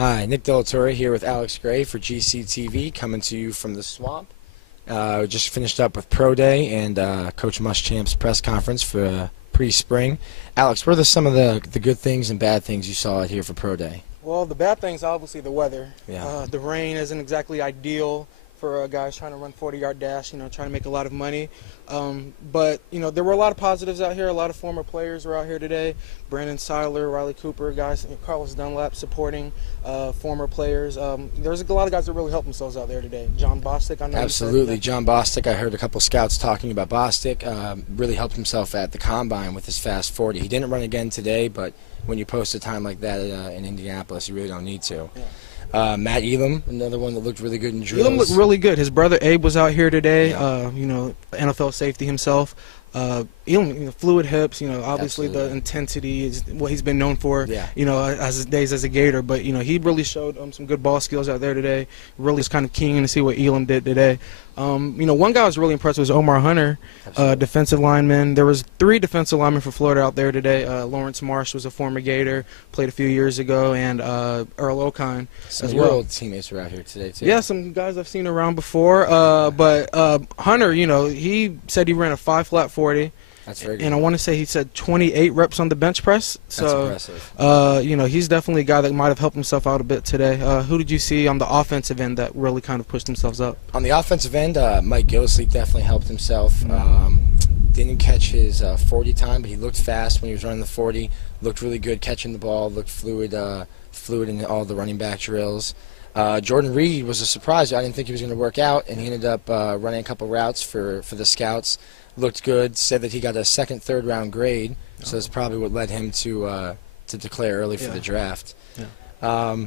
Hi, Nick Torre here with Alex Gray for GCTV, coming to you from the Swamp. Just finished up with Pro Day and Coach Muschamp's press conference for pre-spring. Alex, what are some of the good things and bad things you saw out here for Pro Day? Well, the bad thing is obviously the weather. Yeah. The rain isn't exactly ideal for guys trying to run 40-yard dash, trying to make a lot of money. But, there were a lot of positives out here. A lot of former players were out here today. Brandon Seiler, Riley Cooper, guys, Carlos Dunlap supporting former players. There's a lot of guys that really helped themselves out there today. John Bostic, I know. Absolutely. John Bostic, I heard a couple scouts talking about Bostic. Really helped himself at the Combine with his fast 40. He didn't run again today, but when you post a time like that in Indianapolis, you really don't need to. Yeah. Matt Elam, another one that looked really good in drills. Elam looked really good. His brother Abe was out here today. Yeah. NFL safety himself. Elam, fluid hips. Obviously Absolutely. the intensity is what he's been known for. Yeah. As his days as a Gator. But he really showed some good ball skills out there today. Really was kind of keen to see what Elam did today. One guy I was really impressed with was Omar Hunter, defensive lineman. There was 3 defensive linemen for Florida out there today. Lawrence Marsh was a former Gator, played a few years ago, and Earl Okine as well. Old teammates were out here today too. Yeah, some guys I've seen around before. But Hunter, he said he ran a 5-flat 40. That's very good. And I want to say he said 28 reps on the bench press. So, that's impressive. He's definitely a guy that might have helped himself out a bit today. Who did you see on the offensive end that really kind of pushed themselves up? On the offensive end, Mike Gillislee definitely helped himself. Didn't catch his 40 time, but he looked fast when he was running the 40. Looked really good catching the ball. Looked fluid in all the running back drills. Jordan Reed was a surprise. I didn't think he was going to work out, and he ended up running a couple routes for the scouts. Looked good. Said that he got a second, third round grade, so that's probably what led him to declare early for the draft. Yeah.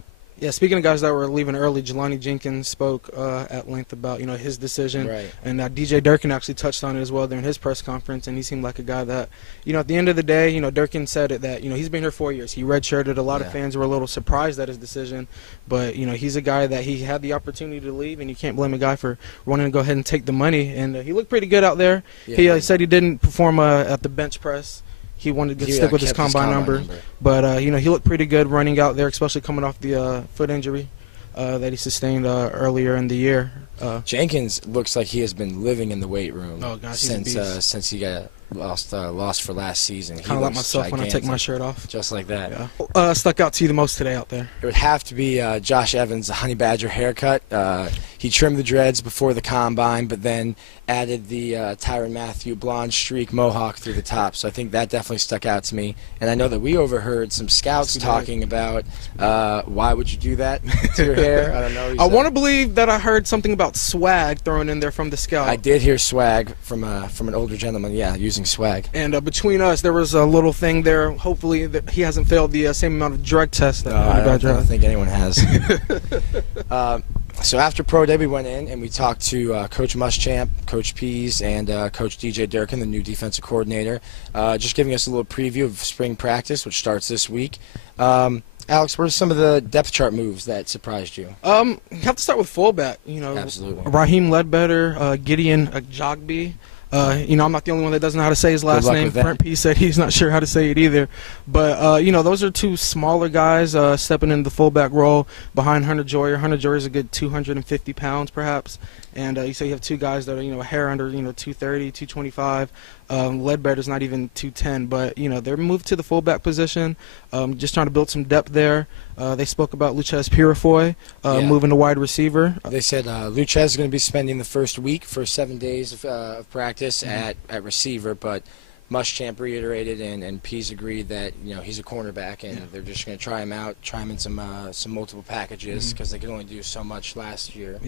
Speaking of guys that were leaving early, Jelani Jenkins spoke at length about his decision, Right. and DJ Durkin actually touched on it as well during his press conference, and he seemed like a guy that at the end of the day, Durkin said it that he's been here 4 years. He redshirted. A lot of fans were a little surprised at his decision, but he's a guy that he had the opportunity to leave, and you can't blame a guy for wanting to go ahead and take the money. And he looked pretty good out there. Yeah. He said he didn't perform at the bench press. He wanted to stick with his combine number. But, he looked pretty good running out there, especially coming off the foot injury that he sustained earlier in the year. Jenkins looks like he has been living in the weight room since he got lost for last season. Kind of like myself when I take my shirt off. Just like that. Yeah. Stuck out to you the most today out there? It would have to be Josh Evans' honey badger haircut. He trimmed the dreads before the combine, but then added the Tyrann Mathieu blonde streak mohawk through the top. So I think that definitely stuck out to me. And I know that we overheard some scouts talking about why would you do that to your hair? I don't know. I want to believe that I heard something about swag thrown in there from the scout. I did hear swag from an older gentleman, using swag. And between us, there was a little thing there. Hopefully that he hasn't failed the same amount of drug tests that I don't think anyone has. So after Pro Day, we went in and we talked to Coach Muschamp, Coach Pease, and Coach DJ Durkin, the new defensive coordinator, just giving us a little preview of spring practice, which starts this week. Alex, what are some of the depth chart moves that surprised you? You have to start with fullback. Absolutely. Raheem Ledbetter, Gideon Ajagbe. I'm not the only one that doesn't know how to say his last name. Brent P said he's not sure how to say it either. But, those are 2 smaller guys stepping into the fullback role behind Hunter Joyer. Hunter Joyer is a good 250 pounds, perhaps. And you say you have 2 guys that are, a hair under, 230, 225. Ledbetter's not even 210. But, they're moved to the fullback position, just trying to build some depth there. They spoke about Luchez Purifoy moving to wide receiver. They said Luchez is going to be spending the first week for 7 days of practice at receiver, but Muschamp reiterated and Pease agreed that he's a cornerback and they're just going to try him out, try him in some multiple packages because they could only do so much last year.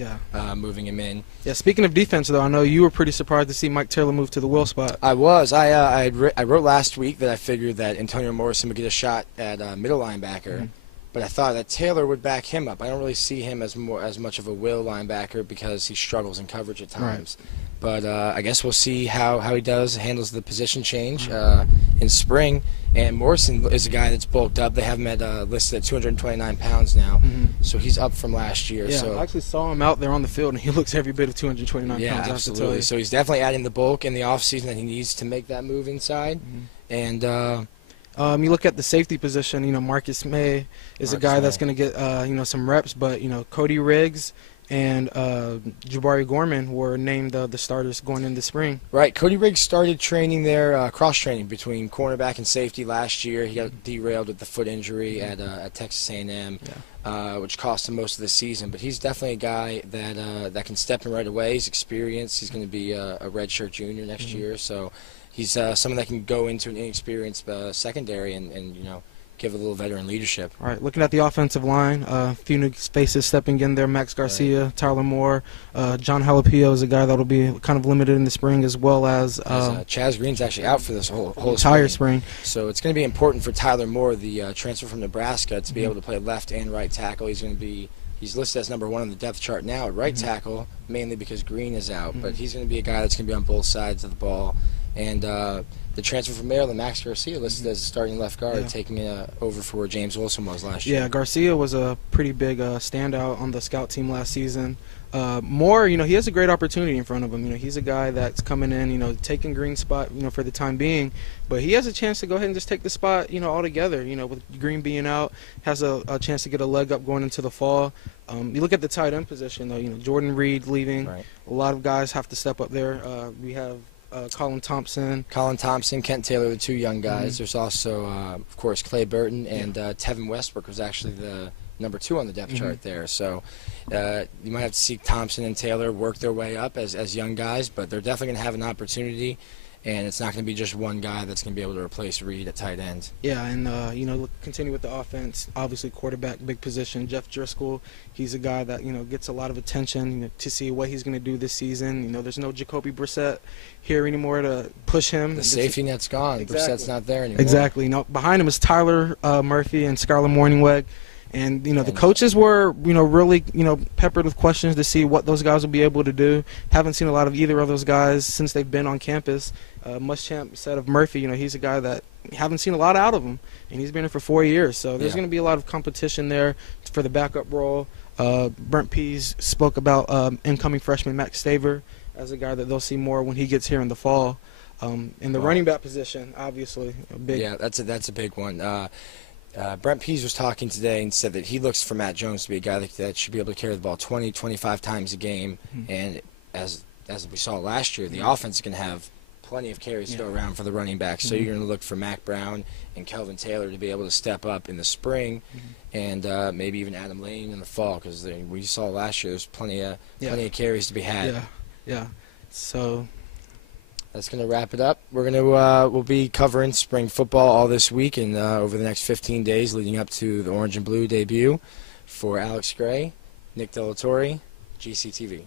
Moving him in. Yeah. Speaking of defense, though, I know you were pretty surprised to see Mike Taylor move to the will spot. I was. I wrote last week that I figured that Antonio Morrison would get a shot at middle linebacker. But I thought that Taylor would back him up. I don't really see him as much of a will linebacker because he struggles in coverage at times. Right. But I guess we'll see how he handles the position change in spring. And Morrison is a guy that's bulked up. They have him listed at 229 pounds now. So he's up from last year. Yeah, so I actually saw him out there on the field, and he looks every bit of 229 pounds. Yeah, absolutely. So he's definitely adding the bulk in the offseason that he needs to make that move inside. And You look at the safety position. Marcus May is a guy that's going to get some reps, but Cody Riggs and Jabari Gorman were named the starters going into spring. Right. Cody Riggs started training there, cross-training between cornerback and safety last year. He got derailed with the foot injury at Texas A&M, which cost him most of the season. But he's definitely a guy that can step in right away. He's experienced. He's going to be a redshirt junior next year. So he's someone that can go into an inexperienced secondary and give a little veteran leadership. All right, looking at the offensive line, a few new faces stepping in there. Max Garcia, Tyler Moore, John Jalapeno is a guy that will be kind of limited in the spring, as well as Chaz Green's actually out for this whole entire spring. So it's going to be important for Tyler Moore, the transfer from Nebraska, to be able to play left and right tackle. He's listed as #1 on the depth chart now at right tackle, mainly because Green is out. But he's going to be a guy that's going to be on both sides of the ball. And the transfer from Maryland, Max Garcia, listed as a starting left guard, taking it over for where James Wilson was last year. Yeah, Garcia was a pretty big standout on the scout team last season. Moore, he has a great opportunity in front of him. He's a guy that's coming in, taking Green's spot, for the time being. But he has a chance to go ahead and just take the spot, altogether. With Green being out, has a chance to get a leg up going into the fall. You look at the tight end position, though. Jordan Reed leaving. Right. A lot of guys have to step up there. We have Colin Thompson, Kent Taylor, the two young guys. There's also, of course, Clay Burton, and Tevin Westbrook was actually the #2 on the depth chart there. So you might have to see Thompson and Taylor work their way up as young guys, but they're definitely going to have an opportunity, and it's not going to be just one guy that's going to be able to replace Reed at tight end. Yeah, and continue with the offense. Obviously, quarterback, big position. Jeff Driscoll, he's a guy that gets a lot of attention to see what he's going to do this season. There's no Jacoby Brissett here anymore to push him. The safety net's gone. Exactly. Brissett's not there anymore. Exactly. Behind him is Tyler Murphy and Skylar Morningweg. And the coaches were really peppered with questions to see what those guys will be able to do. Haven't seen a lot of either of those guys since they've been on campus. Muschamp said of Murphy, he's a guy that haven't seen a lot out of him, and he's been here for 4 years. So there's going to be a lot of competition there for the backup role. Brent Pease spoke about incoming freshman Max Staver as a guy that they'll see more when he gets here in the fall. In the running back position, obviously, big. Yeah, that's a big one. Brent Pease was talking today and said that he looks for Matt Jones to be a guy that should be able to carry the ball 20, 25 times a game. And as we saw last year, the offense is going to have plenty of carries to go around for the running backs. So you're going to look for Mac Brown and Kelvin Taylor to be able to step up in the spring, and maybe even Adam Lane in the fall, because we saw last year there's plenty of carries to be had. Yeah. So that's going to wrap it up. We'll be covering spring football all this week and over the next 15 days leading up to the Orange and Blue debut. For Alex Gray, Nick Delatorre, GCTV.